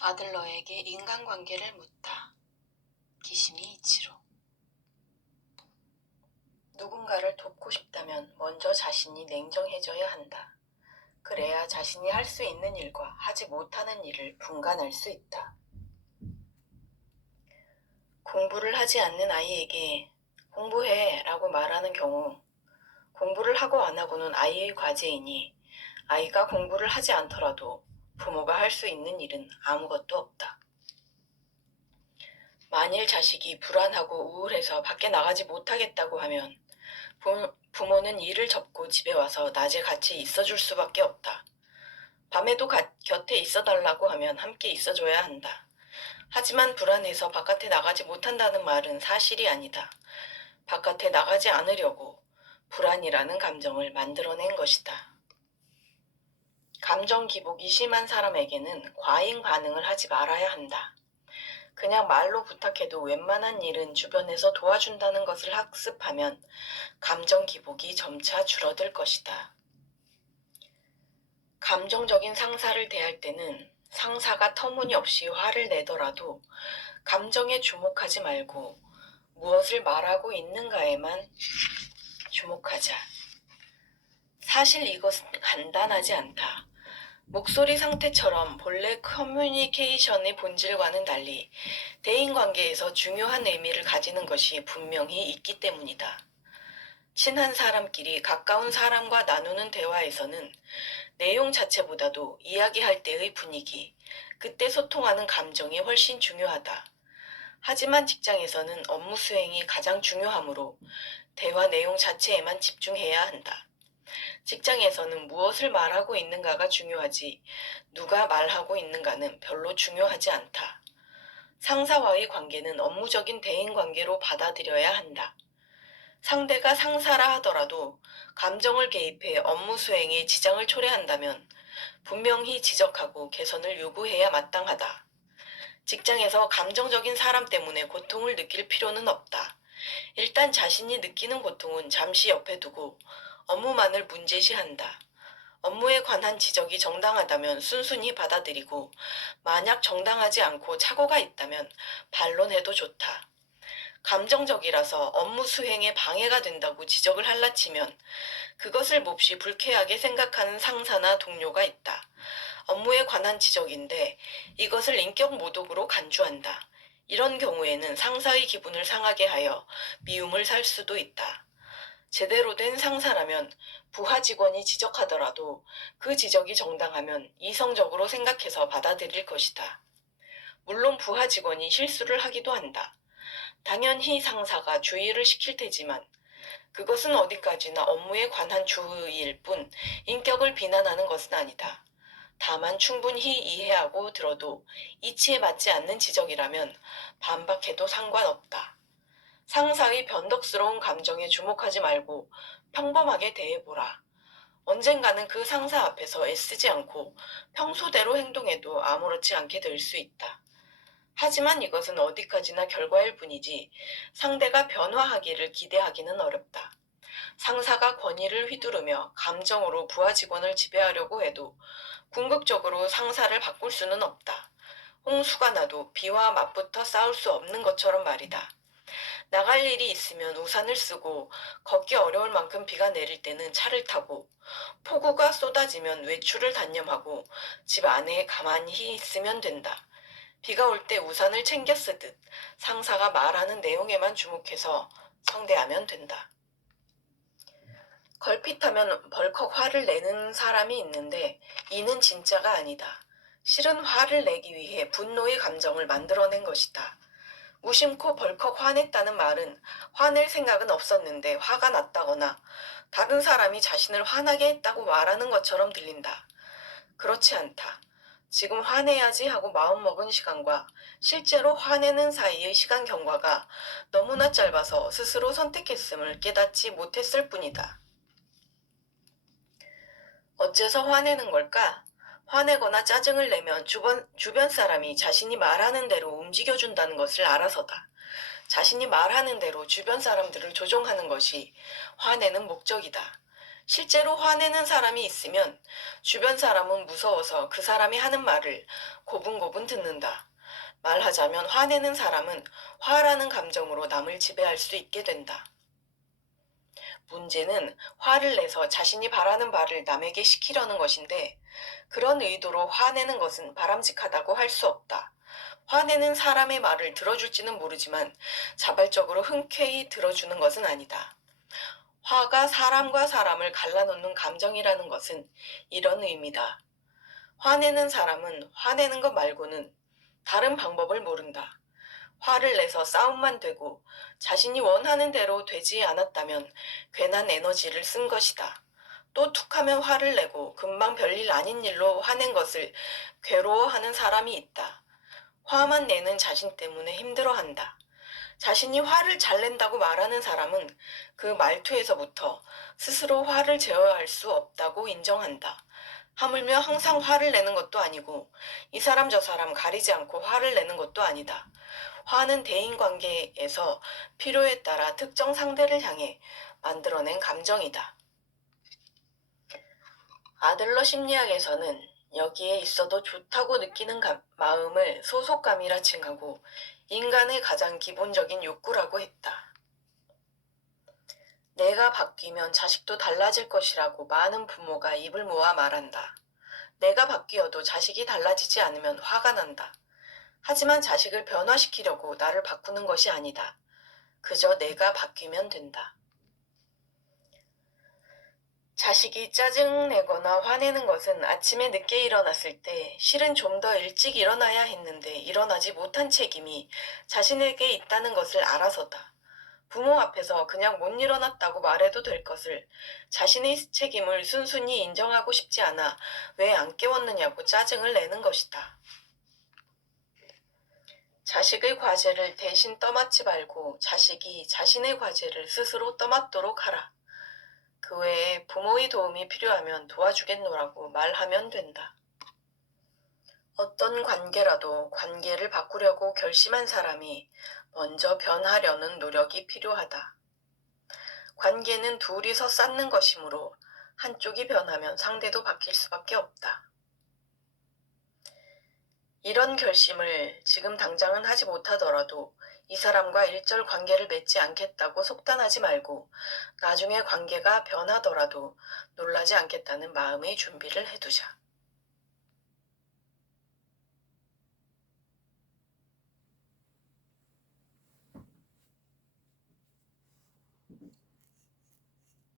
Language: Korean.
아들러에게 인간관계를 묻다. 기시미 이치로. 누군가를 돕고 싶다면 먼저 자신이 냉정해져야 한다. 그래야 자신이 할 수 있는 일과 하지 못하는 일을 분간할 수 있다. 공부를 하지 않는 아이에게 공부해 라고 말하는 경우, 공부를 하고 안 하고는 아이의 과제이니 아이가 공부를 하지 않더라도 부모가 할 수 있는 일은 아무것도 없다. 만일 자식이 불안하고 우울해서 밖에 나가지 못하겠다고 하면 부모는 일을 접고 집에 와서 낮에 같이 있어줄 수밖에 없다. 밤에도 곁에 있어달라고 하면 함께 있어줘야 한다. 하지만 불안해서 바깥에 나가지 못한다는 말은 사실이 아니다. 바깥에 나가지 않으려고 불안이라는 감정을 만들어낸 것이다. 감정 기복이 심한 사람에게는 과잉 반응을 하지 말아야 한다. 그냥 말로 부탁해도 웬만한 일은 주변에서 도와준다는 것을 학습하면 감정 기복이 점차 줄어들 것이다. 감정적인 상사를 대할 때는 상사가 터무니없이 화를 내더라도 감정에 주목하지 말고 무엇을 말하고 있는가에만 주목하자. 사실 이것은 간단하지 않다. 목소리 상태처럼 본래 커뮤니케이션의 본질과는 달리 대인관계에서 중요한 의미를 가지는 것이 분명히 있기 때문이다. 친한 사람끼리 가까운 사람과 나누는 대화에서는 내용 자체보다도 이야기할 때의 분위기, 그때 소통하는 감정이 훨씬 중요하다. 하지만 직장에서는 업무 수행이 가장 중요하므로 대화 내용 자체에만 집중해야 한다. 직장에서는 무엇을 말하고 있는가가 중요하지 누가 말하고 있는가는 별로 중요하지 않다. 상사와의 관계는 업무적인 대인관계로 받아들여야 한다. 상대가 상사라 하더라도 감정을 개입해 업무 수행에 지장을 초래한다면 분명히 지적하고 개선을 요구해야 마땅하다. 직장에서 감정적인 사람 때문에 고통을 느낄 필요는 없다. 일단 자신이 느끼는 고통은 잠시 옆에 두고 업무만을 문제시한다. 업무에 관한 지적이 정당하다면 순순히 받아들이고 만약 정당하지 않고 착오가 있다면 반론해도 좋다. 감정적이라서 업무 수행에 방해가 된다고 지적을 할라치면 그것을 몹시 불쾌하게 생각하는 상사나 동료가 있다. 업무에 관한 지적인데 이것을 인격 모독으로 간주한다. 이런 경우에는 상사의 기분을 상하게 하여 미움을 살 수도 있다. 제대로 된 상사라면 부하 직원이 지적하더라도 그 지적이 정당하면 이성적으로 생각해서 받아들일 것이다. 물론 부하 직원이 실수를 하기도 한다. 당연히 상사가 주의를 시킬 테지만 그것은 어디까지나 업무에 관한 주의일 뿐 인격을 비난하는 것은 아니다. 다만 충분히 이해하고 들어도 이치에 맞지 않는 지적이라면 반박해도 상관없다. 상사의 변덕스러운 감정에 주목하지 말고 평범하게 대해보라. 언젠가는 그 상사 앞에서 애쓰지 않고 평소대로 행동해도 아무렇지 않게 될 수 있다. 하지만 이것은 어디까지나 결과일 뿐이지 상대가 변화하기를 기대하기는 어렵다. 상사가 권위를 휘두르며 감정으로 부하 직원을 지배하려고 해도 궁극적으로 상사를 바꿀 수는 없다. 홍수가 나도 비와 맞붙어 싸울 수 없는 것처럼 말이다. 나갈 일이 있으면 우산을 쓰고 걷기 어려울 만큼 비가 내릴 때는 차를 타고 폭우가 쏟아지면 외출을 단념하고 집 안에 가만히 있으면 된다. 비가 올 때 우산을 챙겨 쓰듯 상사가 말하는 내용에만 주목해서 성대하면 된다. 걸핏하면 벌컥 화를 내는 사람이 있는데 이는 진짜가 아니다. 실은 화를 내기 위해 분노의 감정을 만들어낸 것이다. 무심코 벌컥 화냈다는 말은 화낼 생각은 없었는데 화가 났다거나 다른 사람이 자신을 화나게 했다고 말하는 것처럼 들린다. 그렇지 않다. 지금 화내야지 하고 마음먹은 시간과 실제로 화내는 사이의 시간 경과가 너무나 짧아서 스스로 선택했음을 깨닫지 못했을 뿐이다. 어째서 화내는 걸까? 화내거나 짜증을 내면 주변 사람이 자신이 말하는 대로 움직여준다는 것을 알아서다. 자신이 말하는 대로 주변 사람들을 조종하는 것이 화내는 목적이다. 실제로 화내는 사람이 있으면 주변 사람은 무서워서 그 사람이 하는 말을 고분고분 듣는다. 말하자면 화내는 사람은 화라는 감정으로 남을 지배할 수 있게 된다. 문제는 화를 내서 자신이 바라는 바를 남에게 시키려는 것인데 그런 의도로 화내는 것은 바람직하다고 할 수 없다. 화내는 사람의 말을 들어줄지는 모르지만 자발적으로 흔쾌히 들어주는 것은 아니다. 화가 사람과 사람을 갈라놓는 감정이라는 것은 이런 의미다. 화내는 사람은 화내는 것 말고는 다른 방법을 모른다. 화를 내서 싸움만 되고 자신이 원하는 대로 되지 않았다면 괜한 에너지를 쓴 것이다. 또 툭하면 화를 내고 금방 별일 아닌 일로 화낸 것을 괴로워하는 사람이 있다. 화만 내는 자신 때문에 힘들어한다. 자신이 화를 잘 낸다고 말하는 사람은 그 말투에서부터 스스로 화를 제어할 수 없다고 인정한다. 하물며 항상 화를 내는 것도 아니고 이 사람 저 사람 가리지 않고 화를 내는 것도 아니다. 화는 대인관계에서 필요에 따라 특정 상대를 향해 만들어낸 감정이다. 아들러 심리학에서는 여기에 있어도 좋다고 느끼는 마음을 소속감이라 칭하고 인간의 가장 기본적인 욕구라고 했다. 내가 바뀌면 자식도 달라질 것이라고 많은 부모가 입을 모아 말한다. 내가 바뀌어도 자식이 달라지지 않으면 화가 난다. 하지만 자식을 변화시키려고 나를 바꾸는 것이 아니다. 그저 내가 바뀌면 된다. 자식이 짜증내거나 화내는 것은 아침에 늦게 일어났을 때 실은 좀 더 일찍 일어나야 했는데 일어나지 못한 책임이 자신에게 있다는 것을 알아서다. 부모 앞에서 그냥 못 일어났다고 말해도 될 것을 자신의 책임을 순순히 인정하고 싶지 않아 왜 안 깨웠느냐고 짜증을 내는 것이다. 자식의 과제를 대신 떠맡지 말고 자식이 자신의 과제를 스스로 떠맡도록 하라. 그 외에 부모의 도움이 필요하면 도와주겠노라고 말하면 된다. 어떤 관계라도 관계를 바꾸려고 결심한 사람이 먼저 변하려는 노력이 필요하다. 관계는 둘이서 쌓는 것이므로 한쪽이 변하면 상대도 바뀔 수밖에 없다. 이런 결심을 지금 당장은 하지 못하더라도 이 사람과 일절 관계를 맺지 않겠다고 속단하지 말고 나중에 관계가 변하더라도 놀라지 않겠다는 마음의 준비를 해두자.